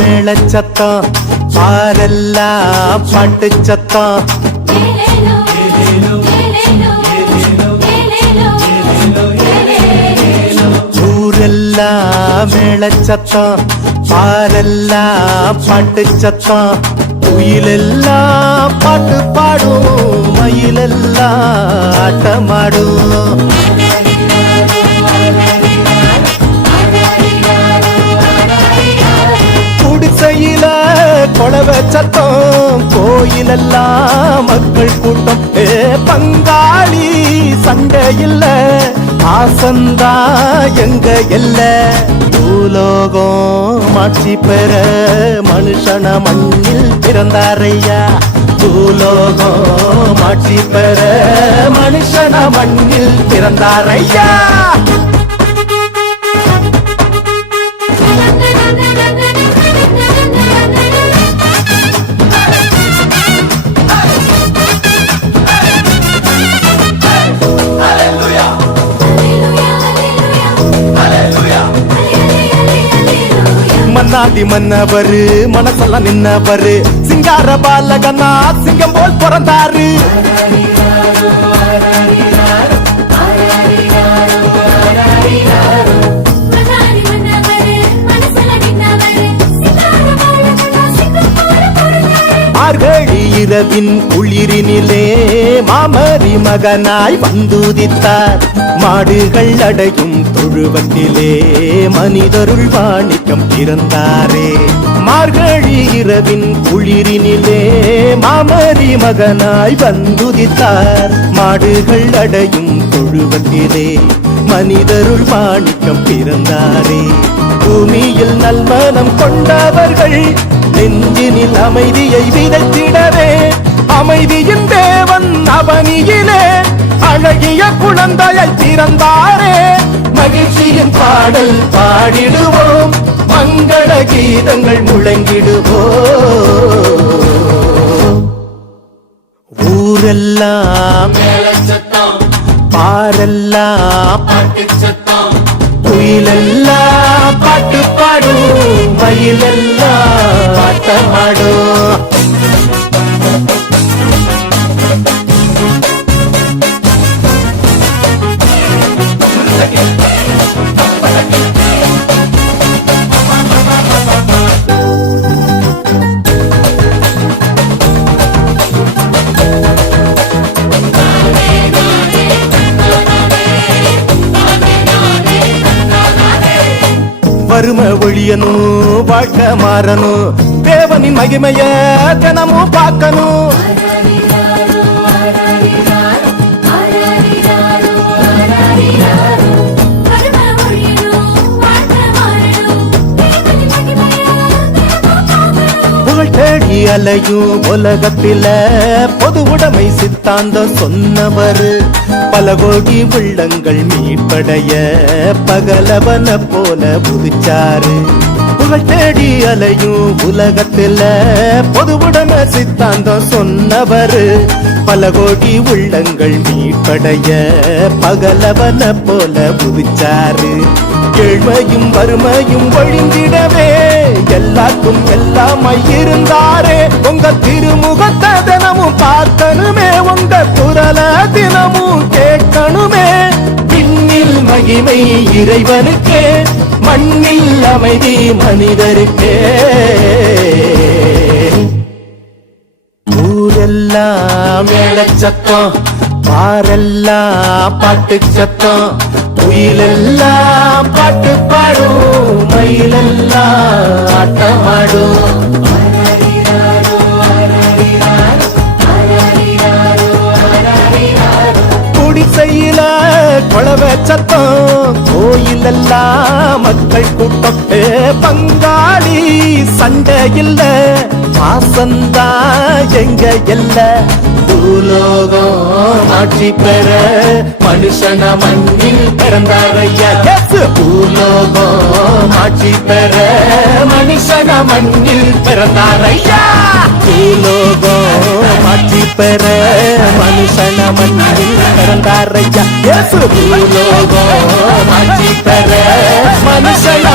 மேள சத்தம் பாரெல்லாம் பாட்டு சத்தம் ஊரெல்லாம் மேள சத்தம் பாரெல்லாம் பாட்டு சத்தம் குயிலெல்லாம் பாட்டு பாடும் மயிலெல்லாம் ஆட்டமாடும் குடிசையில கொளவ சத்தம் கோயிலெல்லாம் மக்கள் கூட்டம் பங்காளி சண்டை இல்ல ஆசந்தா எங்க எல்ல பூலோகம் மாட்சி பெற மனுஷன மண்ணில் பிறந்தாரையா பூலோகம் மாட்சி பெற மனுஷன மண்ணில் பிறந்தாரையா மன்னாதி மன்னவரு மனசெல்லாம் நின்னவரு சிங்கார பாலகனா சிங்கம் போல் பிறந்தாரு மார்கழி இரவின் குளிரினிலே மாமரி மகனாய் வந்துதித்தார் மாடுகள் அடையும் தொழுவத்திலே மனிதருள் வாணிக்கம் பிறந்தாரே மார்கழி இரவின் குளிரினிலே மாமரி மகனாய் வந்துதித்தார் மாடுகள் அடையும் தொழுவத்திலே மனிதருள் வாணிக்கம் பிறந்தாரே பூமியில் நல்மனம் கொண்டவர்கள் நெஞ்சினில் அமைதியை விதைத்திடவே அமைதியின் தேவன் அவனியிலே அழகிய குழந்தையை பிறந்தாரே மகிழ்ச்சியின் பாடல் பாடிடுவோம் மங்கள கீதங்கள் முழங்கிடுவோம் ஊரெல்லாம் பாரெல்லாம் குயிலெல்லாம் பாட்டு பாடும் மயிலெல்லாம் ஆட்டமாடும் வறுமை ஒழியணும் வாழ்க்கை மாறணும் தேவனின் மகிமைய தினமும் பார்க்கணும் புகழ் தேடி அலையும் உலகத்தில பொது உடைமை சித்தாந்தம் சொன்னவர் பல கோடி உள்ளங்கள் மீட்படைய பகலவன போல புதுச்சாரு புகழ் தேடி அலையும் உலகத்தில பொது உடைமை சித்தாந்தம் சொன்னவர் பல கோடி உள்ளங்கள் மீட்படைய பகலவன போல புதுச்சாரு ஏழ்மையும் வறுமையும் ஒழிந்திடவே எல்லாருக்கும் எல்லாமாய் இருந்தாரே உங்க திருமுகத்தை தினமும் பார்க்கணுமே உங்க குரல தினமும் கேட்கணுமே விண்ணில் மகிமை இறைவனுக்கே மண்ணில் அமைதி மனிதருக்கே ஊரெல்லாம் மேளச்சத்தம் பாரெல்லாம் பாட்டு சத்தம் குயிலெல்லாம் பாட்டு பாடும் மயிலெல்லாம் ஆட்டமாடும் குடிசையில கொளவ சத்தம் கோயிலெல்லாம் மக்கள் கூட்டம் பங்காளி சண்டை இல்ல பாசந்தா எங்க எல்ல பூலோகம் ஆட்சி பெற மனுஷன மண்ணில் பிறந்தாரையா பூலோகம் ஆட்சி பெற மனுஷன மண்ணில் பிறந்தாரையா பூலோகம் ஆட்சி பெற மனுஷன மண்ணில் பிறந்தாரையா பூலோகம் ஆட்சி பெற மனுஷன